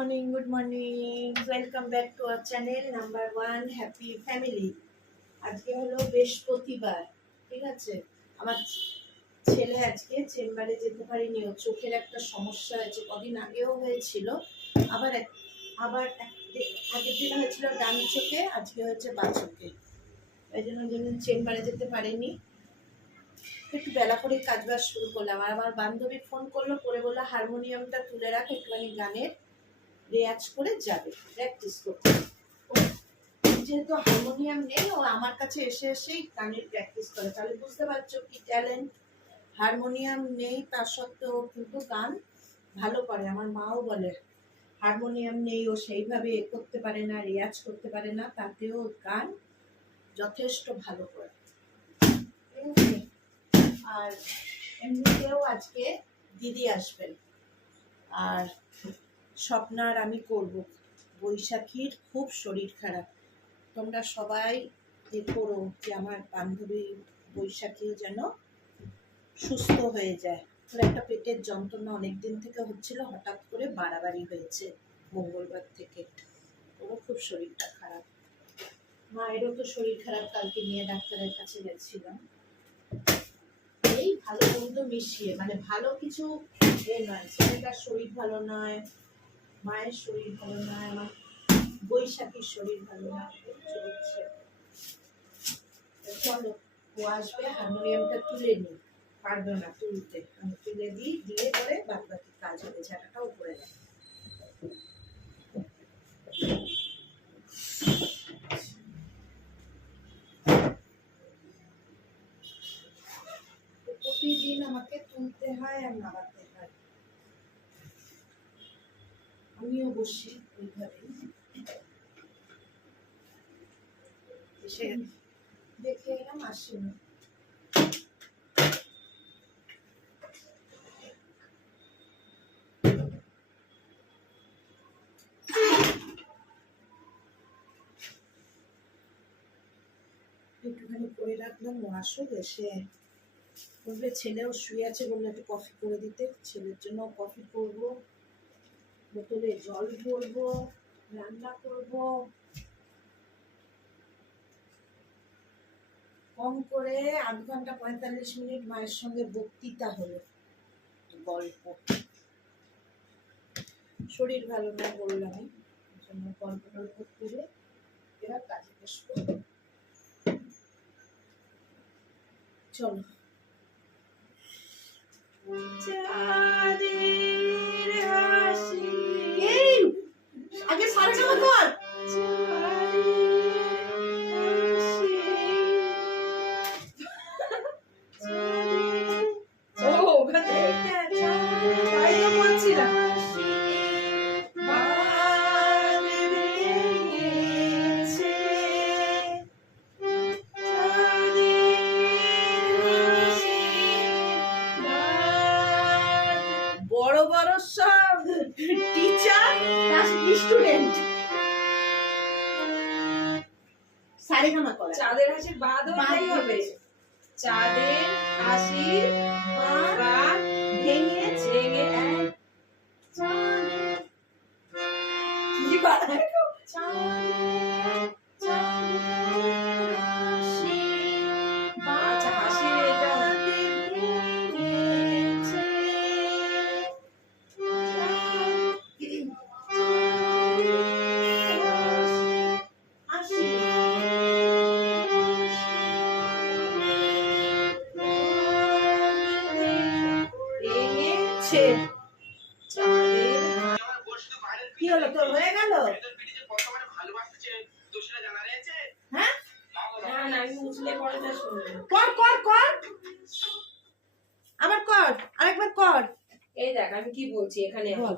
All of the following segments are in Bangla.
good morning. Welcome back to our channel number 1 Happy Family. আজকে হলো বৃহস্পতিবার, ঠিক আছে। আমার ছেলে আজকে চেম্বারে যেতে পারেনি, ওর চোখের একটা সমস্যা হয়েছে, কদিন আগেও হয়েছিল, আবার আগের দিন হয়েছিল ডান চোখে, আজকে হয়েছে বাঁ চোখে। এই জন্য চেম্বারে যেতে পারেনি। একটু বেলা করে কাজবাজ শুরু করলাম। আর আমার বান্ধবী ফোন করলো, করে বললো হারমোনিয়ামটা তুলে রাখো, একটুখানি গানের রেয়াজ করে যাবে, প্র্যাকটিস করতে। যেহেতু হারমোনিয়াম নেই, ও আমার কাছে এসে এসেই গানের প্র্যাকটিস করে, তাহলে বুঝতে পারছো কি ট্যালেন্ট। হারমোনিয়াম নেই, তার সত্ত্বেও কিন্তু গান ভালো করে। আমার মাও বলে হারমোনিয়াম নেই, ও সেইভাবে করতে পারে না, রেয়াজ করতে পারে না, তাতেও গান যথেষ্ট ভালো করে। আর এমনিতেও আজকে দিদি আসবেন, আর স্বপ্নার আমি করব। বৈশাখীর খুব শরীর খারাপ, তোমরা সবাই করো যে আমার বান্ধবী বৈশাখীও যেন সুস্থ হয়ে যায়। তোর একটা পেটের যন্ত্রণা অনেকদিন থেকে হচ্ছিল, হঠাৎ করে বাড়াবাড়ি হয়েছে মঙ্গলবার থেকে। ওরও খুব শরীরটা খারাপ, মায়েরও তো শরীর খারাপ, কালকে নিয়ে ডাক্তারের কাছে গেছিলাম। এই ভালো মন্দ মিশিয়ে, মানে ভালো কিছু নয়, ছেলেটার শরীর ভালো নয়, মায়ের শরীর ভালো নয়, আমার বৈশাখীর শরীর ভালো নয়, চলছে। চলো, ও আসবে, হারমোনিয়ামটা তুলে নি, পারবে না তুলতে, আমি তুলে দিই, দিয়ে পরে বাদ বাকি কাজ হবে, ঝাঁটাটাও করে দেয়। প্রতিদিন আমাকে তুলতে হয় আর নামাতে হয়, আমিও বসি ওইভাবে। এসে দেখে এলাম আসেনি। একটুখানি করে রাখলাম, ও আসুক, এসে বলবে ছেলেও শুয়ে আছে, বললে একটু কফি করে দিতে। ছেলের জন্য কফি করবো, বোতলে জল ভরবো, রান্না করব। কম করে 8 ঘন্টা 45 মিনিট মায়ের সঙ্গে বক্তৃতা হলো, গল্প। শরীর ভালো না বললাম, গল্প টল্প করে এবার কাজে বসবো। চলো। আগে সাড়ে কর। বড় বড় সব টিচার স্টুডেন্ট সারেগামা করে। চাঁদের হাসির বাদ হতেই হবে, চাঁদের হাসির বাদ ভেঙে ভেঙে চাঁদের কি বানায় কি হলো তোর, হয়ে গেল? হ্যাঁ, কর কর কর, আবার কর, আরেকবার কর। এই দেখ আমি কি বলছি, এখানে বল।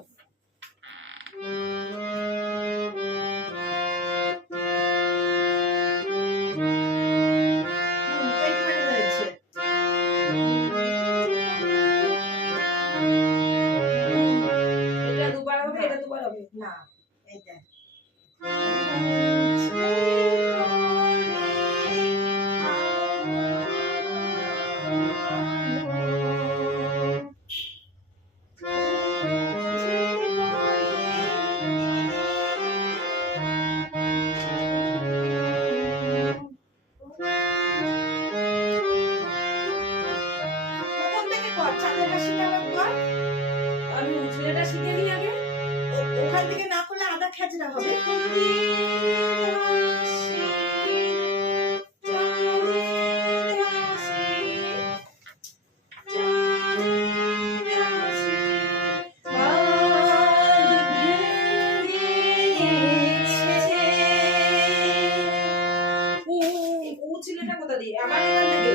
এটা দুবার হবে, এটা দুবার হবে না, এই দেখ। দিকে না করলে আদা খেজরা হবে। ছেলেটা কোথা দিয়ে আমার এখান থেকে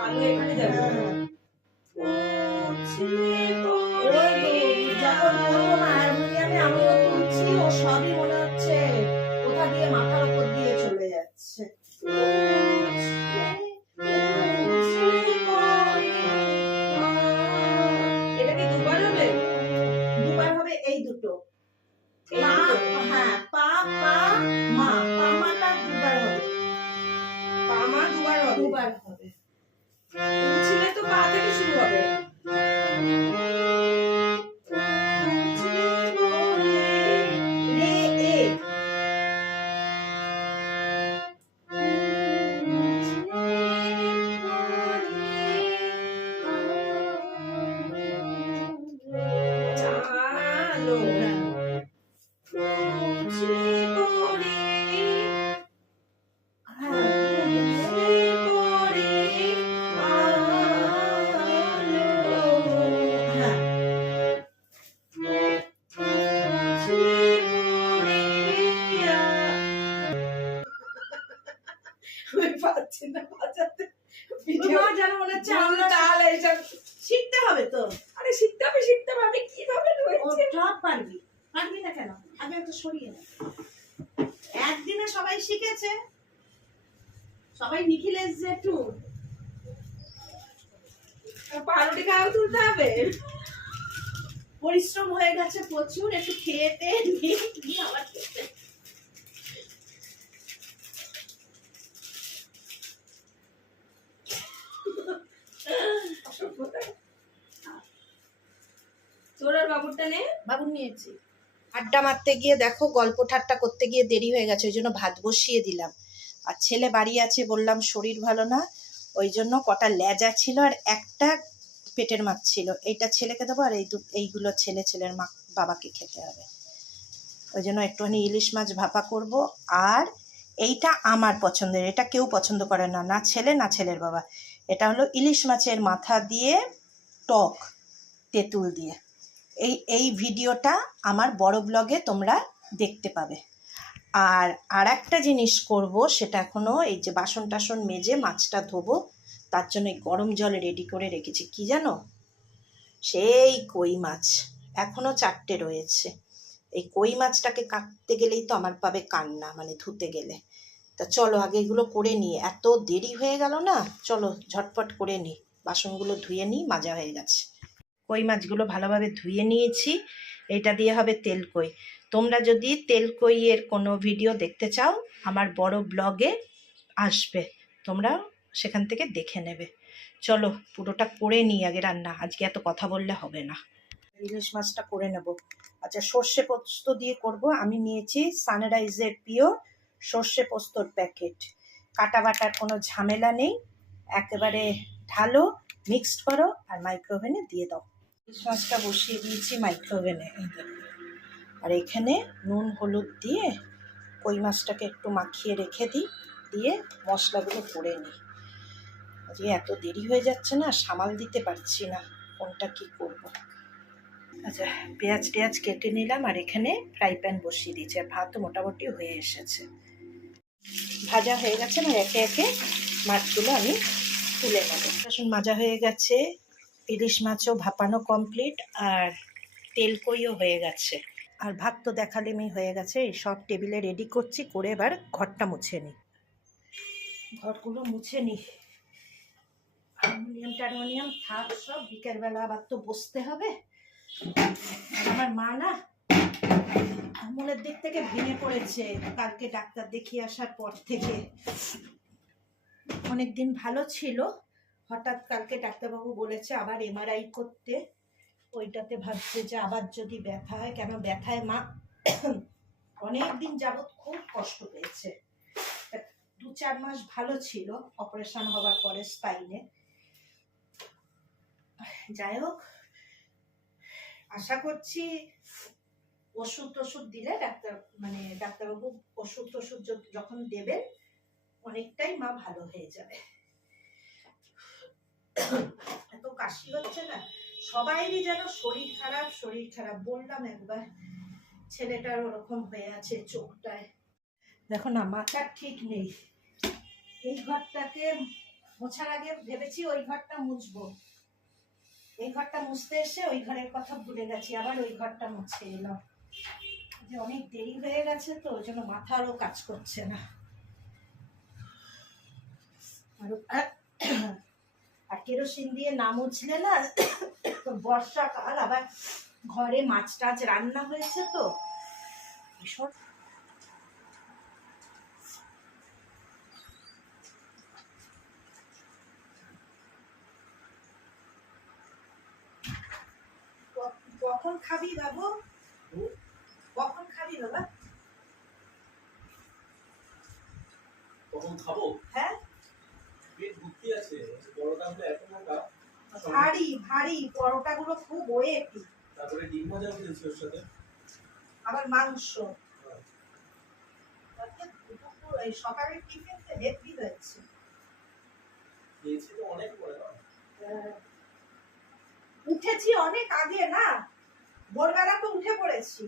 আলো এখানে যাবে যখন প্রথম হারমোনিয়ামে আমিও তুলছি, ও সবই মনে হচ্ছে কোথা দিয়ে মাথার উপর দিয়ে চলে যাচ্ছে। এটা কি দুবার হবে? দুবার হবে এই দুটো। পা, হ্যাঁ, পা পা মা, পা মাটা দুবার হবে। পা মা দুবার হবে। দুবার হবে। ছেলে তো পা থেকে শুরু হবে। রে এ। চালো পাচ্ছি না বাজাতে। ভিডিও যেন মনে হচ্ছে আমরা আমরা তাহলে এইসব শিখতে হবে তো। আরে শিখতে হবে আমি কিভাবে ও রয়েছে সব পারবি। পারবি না কেন? আগে একটু সরিয়ে নে। একদিনে সবাই শিখেছে, সবাই নিখিলেশ জেঠু। পাউরুটি খাওয়া তুলতে হবে। পরিশ্রম হয়ে গেছে প্রচুর, একটু খেতে নিয়ে আবার খেতে। তোর আর বাবুরটা নে। বাবু নিয়েছি। আড্ডা মারতে গিয়ে দেখো গল্প ঠাট্টা করতে গিয়ে দেরি হয়ে গেছে, ওই জন্য ভাত বসিয়ে দিলাম। আর ছেলে বাড়ি আছে, বললাম শরীর ভালো না, ওই জন্য কটা লেজা ছিল আর একটা পেটের মাছ ছিল। এইটা ছেলেকে দেবো আর এইগুলো ছেলের বাবাকে খেতে হবে। ওই জন্য একটুখানি ইলিশ মাছ ভাপা করব। আর এইটা আমার পছন্দের, এটা কেউ পছন্দ করে না, না ছেলে না ছেলের বাবা। এটা হলো ইলিশ মাছের মাথা দিয়ে টক তেঁতুল দিয়ে। এই ভিডিওটা আমার বড় ব্লগে তোমরা দেখতে পাবে। আর একটা জিনিস করব, সেটা এখনো এই যে বাসন টাসন মেজে মাছটা ধোবো, তার জন্য এই গরম জল রেডি করে রেখেছি। কি জানো, সেই কই মাছ এখনো 4টে রয়েছে। এই কই মাছটাকে কাটতে গেলেই তো আমার পাবে কান্না, মানে ধুতে গেলে। তা চলো আগে এগুলো করে নিই, এত দেরি হয়ে গেল না, চলো ঝটপট করে নিই। বাসনগুলো ধুয়ে নিই, মাজা হয়ে গেছে। কই মাছগুলো ভালোভাবে ধুয়ে নিয়েছি। এটা দিয়ে হবে তেল কই। তোমরা যদি তেল কইয়ের কোনো ভিডিও দেখতে চাও, আমার বড় ব্লগে আসবে, তোমরা সেখান থেকে দেখে নেবে। চলো পুরোটা করে নিই আগে রান্না, আজকে এত কথা বললে হবে না। ইলিশ মাছটা করে নেব। আচ্ছা, সর্ষে পোস্ত দিয়ে করব। আমি নিয়েছি সানরাইজের পিওর সর্ষে পোস্তর প্যাকেট। কাটা বাটার কোনো ঝামেলা নেই, একেবারে ঢালো, মিক্সড করো আর মাইক্রোওভেনে দিয়ে দাও। ইলিশ মাছটা বসিয়ে দিয়েছি মাইক্রোওভেনে, আর এখানে নুন হলুদ দিয়ে কই মাছটাকে একটু মাখিয়ে রেখে দিই, দিয়ে মশলাগুলো করে নিই। আজকে এত দেরি হয়ে যাচ্ছে না, সামাল দিতে পারছি না কোনটা কি করব। আচ্ছা, পেঁয়াজ টেয়াজ কেটে নিলাম, আর এখানে ফ্রাই প্যান বসিয়ে দিয়েছি। আর ভাতও মোটামুটি হয়ে এসেছে, ভাজা হয়ে গেছে। আর একে একে মাছগুলো আমি তুলে নেব। রসুন মাজা হয়ে গেছে, ইলিশ মাছও ভাপানো কমপ্লিট, আর তেল কইও হয়ে গেছে। আর ভাত তো দেখালেমি হয়ে গেছে। এই সব টেবিলে রেডি করছি, করে এবার ঘরটা মুছে নিই। ঘরগুলো মুছে নিই। হারমোনিয়াম থাক সব, বিকেলবেলা আবার তো বসতে হবে। আর আমার মা না মনের দিক থেকে ভেঙে পড়েছে কালকে ডাক্তার দেখিয়ে আসার পর থেকে। অনেকদিন ভালো ছিল, হঠাৎ কালকে ডাক্তারবাবু বলেছে আবার এমআরআই করতে। ওইটাতে ভাবছে যে আবার যদি ব্যথা হয়, কেন ব্যথায় মা অনেকদিন যাবৎ খুব কষ্ট পেয়েছে। 2-4 মাস ভালো ছিল অপারেশন হবার পরে স্পাইনে, যাই হোক, আশা করছি ওষুধ টষুধ দিলে ডাক্তারবাবু ওষুধ টষুধ যখন দেবেন অনেকটাই মা ভালো হয়ে যাবে। এত কাশি হচ্ছে না, সবাইরই যেন শরীর খারাপ। বললাম একবার, ছেলেটার ওরকম হয়ে আছে চোখটায়। দেখো না, মাথার ঠিক নেই। এই ঘরটাকে মোছার আগে ভেবেছি ওই ঘরটা মুছবো, এই ঘরটা মুছতে এসে ওই ঘরের কথা ভুলে গেছি, আবার ওই ঘরটা মুছে এলাম। যে অনেক দেরি হয়ে গেছে তো, ওই জন্য মাথারও কাজ করছে না। আর কেরোসিন দিয়ে না মুছলে না, বর্ষাকাল, আবার ঘরে মাছ টাছ রান্না হয়েছে তো ভীষণ। কখন খাবি বাবু? কখন খাবি বাবা? কখন খাবো? হ্যাঁ, পেট ভর্তি আছে। পরোটা হলে এত মোটা। ভারী পরোটা গুলো খুব ওয়েট। তারপরে ডিম ভাজা হয়েছে ওর সাথে, আবার মাংস। এই সকালের টিফিনটা হেভি হয়েছে। খেয়েছি তো অনেক পরে না। উঠেছি অনেক আগে না, ভোরবেলা তো উঠে পড়েছি।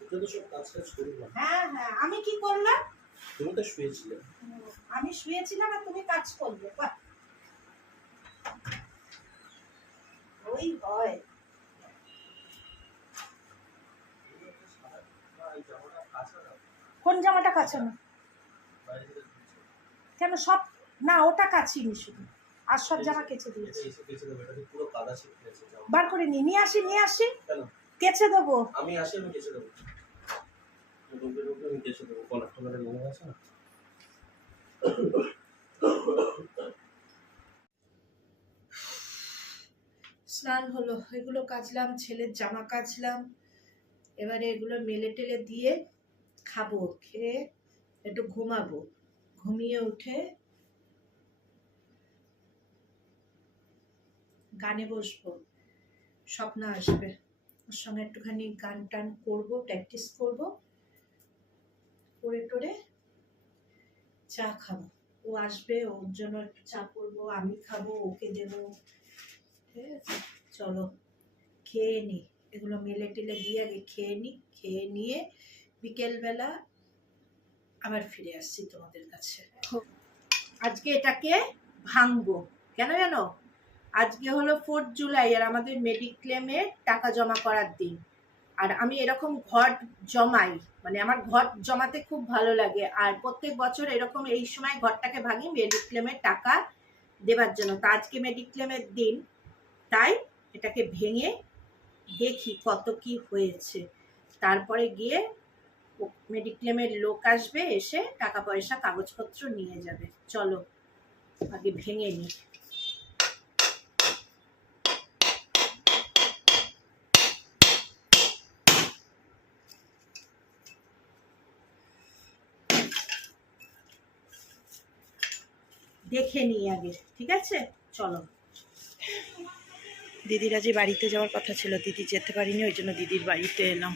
ওটা তো সব কাজ করলাম। হ্যাঁ, আমি কি করলাম? তুমি তো শুয়েছিলে। আমি শুয়েছিলাম আর তুমি কাজ করবে। বাহ, ওই হয়। কোন জামাটা কাচানো? কেন সব না, ওটা কাচিনি শুধু, আর সব জামা কেচে দিয়েছি। পুরো কাদা ছিটকে আছে। বার করে নিয়ে আসি কেন? কেচে দেবো। আমি আসি, আমি কেচে দেবো। আমি কেচে দেবো, কলারটা মানে মনে আছে না? স্নান হলো, এগুলো কাচলাম, ছেলের জামা কাচলাম, এবারে এগুলো মেলে টেলে দিয়ে খাবো, খেয়ে একটু ঘুমাবো, ঘুমিয়ে উঠে গানে বসবো। স্বপ্ন আসবে, ওর সঙ্গে একটুখানি গান টান করবো, প্র্যাকটিস করবো, করে টোরে চা খাবো। ও আসবে, ওর জন্য একটু চা করবো, আমি খাবো, ওকে দেবো। ঠিক আছে, চলো খেয়ে নি, এগুলো মেলে টেলে দিয়ে আগে খেয়ে নি, খেয়ে নিয়ে বিকেলবেলা আবার ফিরে আসছি তোমাদের কাছে। আজকে এটাকে ভাঙবো, কেন জানো? আজকে হলো 4 জুলাই আর আমাদের মেডিক্লেমের টাকা জমা করার দিন। আর আমি এরকম ঘট জমাই, মানে আমার ঘট জমাতে খুব ভালো লাগে, আর প্রত্যেক বছর এরকম এই সময় ঘরটাকে ভাঙি মেডিক্লেমের টাকা দেবার জন্য। তা আজকে মেডিক্লেমের দিন, তাই এটাকে ভেঙে দেখি কত কি হয়েছে, তারপরে গিয়ে মেডিক্লেমের লোক আসবে, এসে টাকা পয়সা কাগজপত্র নিয়ে যাবে। চলো আগে ভেঙে নি। দেখে নিই আগে, ঠিক আছে? চলো। দিদির আজ বাড়িতে যাওয়ার কথা ছিল, দিদি যেতে পারিনি, ওই জন্য দিদির বাড়িতে এলাম।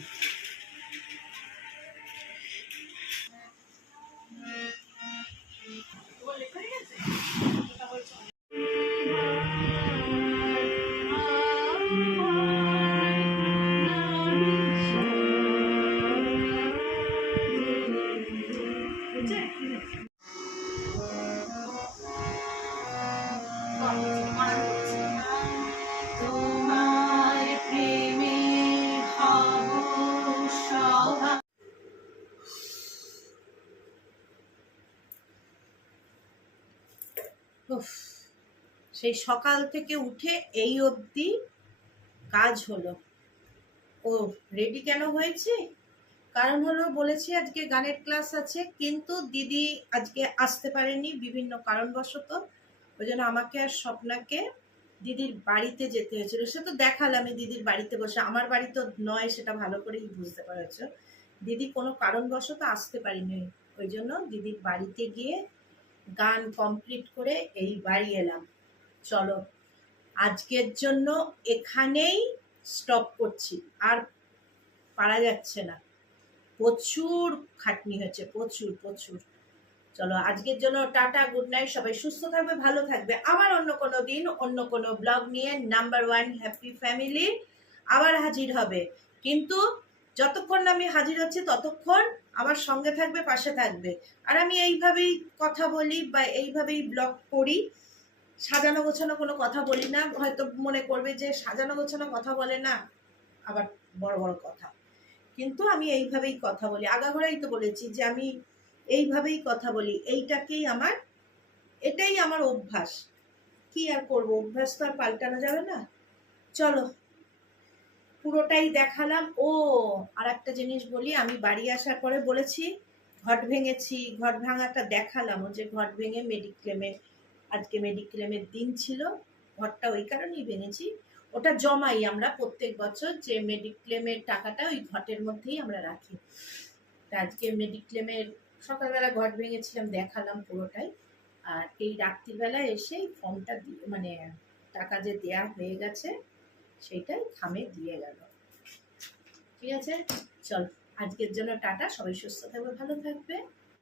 সেই সকাল থেকে উঠে এই অবধি কাজ হলো। ও রেডি কেন হয়েছে? কারণ হলো, বলেছি আজকে গানের ক্লাস আছে, কিন্তু দিদি আজকে আসতে পারেনি বিভিন্ন কারণবশত, ওই জন্য আমাকে আর স্বপ্নাকে দিদির বাড়িতে যেতে হয়েছিল। সে তো দেখালামই দিদির বাড়িতে বসে, আমার বাড়ি তো নয়, সেটা ভালো করেই বুঝতে পেরেছ। দিদি কোনো কারণবশত আসতে পারিনি, ওই জন্য দিদির বাড়িতে গিয়ে গান কমপ্লিট করে এই বাড়ি এলাম। চলো আজকের জন্য এখানেই স্টপ করছি, আর পারা যাচ্ছে না, প্রচুর খাটনি হয়েছে, প্রচুর প্রচুর। চলো আজকের জন্য টাটা, গুড নাইট, সবাই সুস্থ থাকবে, ভালো থাকবে। আবার অন্য কোনো দিন অন্য কোনো ব্লগ নিয়ে নাম্বার ওয়ান হ্যাপি ফ্যামিলি আবার হাজির হবে। কিন্তু যতক্ষণ না আমি হাজির হচ্ছি ততক্ষণ আমার সঙ্গে থাকবে, পাশে থাকবে। আর আমি এইভাবেই কথা বলি বা এইভাবেই ব্লগ করি, সাজানো গোছানো কোনো কথা বলি না। হয়তো মনে করবে যে সাজানো গোছানো কথা বলে না, আবার বড় বড় কথা, কিন্তু আমি এইভাবেই কথা বলি। আগাগোড়াই তো বলেছি যে আমি এইভাবেই কথা বলি, এটাই আমার অভ্যাস। কি আর করবো, অভ্যাস তো আর পাল্টানো যাবে না। চলো পুরোটাই দেখালাম। ও আর একটা জিনিস বলি, আমি বাড়ি আসার পরে বলেছি ঘট ভেঙেছি, ঘট ভাঙাটা দেখালাম, ও যে ঘট ভেঙে মেডিক্লেমের, আজকে মেডিক্লেমের দিন ছিল, ঘরটা ওই কারণেই ভেঙেছি। ওটা জমাই আমরা প্রত্যেক বছর, যে মেডিক্লেমের টাকাটা ওই ঘটের মধ্যেই আমরা রাখি। তা আজকে মেডিক্লেমের সকালবেলা ঘট ভেঙেছিলাম, দেখালাম পুরোটাই। আর এই রাত্রিবেলা এসে ফর্মটা দিয়ে, মানে টাকা যে দেয়া হয়ে গেছে সেইটাই খামে দিয়ে গেল। ঠিক আছে, চল আজকের জন্য টাটা, সবাই সুস্থ থাকবে, ভালো থাকবে।